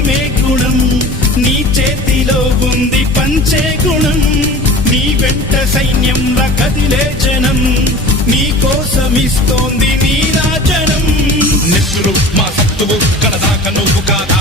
ఉరిమే గుణం, నీ చేతిలో ఉంది పంచే గుణం. నీ వెంట సైన్యంలా కదిలే జనం, నీ కోసమిస్తోంది నీరాజనం. నెత్తురు మా సత్తువు కడదాక నువ్వు కాదా,